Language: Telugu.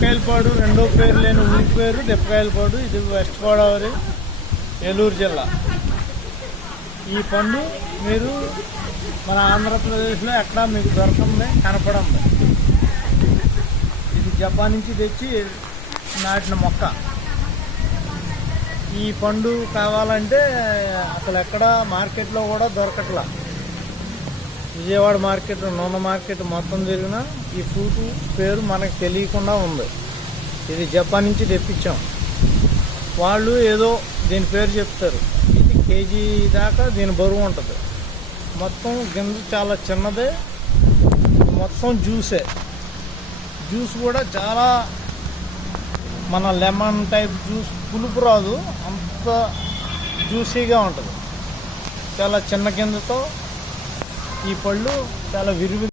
దెప్పకాయలపాడు రెండో పేరు లేని ఊరి పేరు దెప్పకాయలపాడు. ఇది వెస్ట్ గోదావరి, ఏలూరు జిల్లా. ఈ పండు మీరు మన ఆంధ్రప్రదేశ్లో ఎక్కడా మీకు దొరకండి, కనపడండి. ఇది జపాన్ నుంచి తెచ్చి నాటిన మొక్క. ఈ పండు కావాలంటే అసలు ఎక్కడ మార్కెట్లో కూడా దొరకట్లా. విజయవాడ మార్కెట్, నూనె మార్కెట్ మొత్తం తిరిగిన ఈ ఫ్రూట్ పేరు మనకు తెలియకుండా ఉంది. ఇది జపాన్ నుంచి తెప్పించాం. వాళ్ళు ఏదో దీని పేరు చెప్తారు. ఇది కేజీ దాకా దీని బరువు ఉంటుంది. మొత్తం గింజ చాలా చిన్నదే, మొత్తం జ్యూసే. జ్యూస్ కూడా చాలా మన లెమన్ టైప్ జ్యూస్, పులుపు రాదు, అంత జ్యూసీగా ఉంటుంది. చాలా చిన్న గింజతో ఈ పళ్ళు చాలా విరివి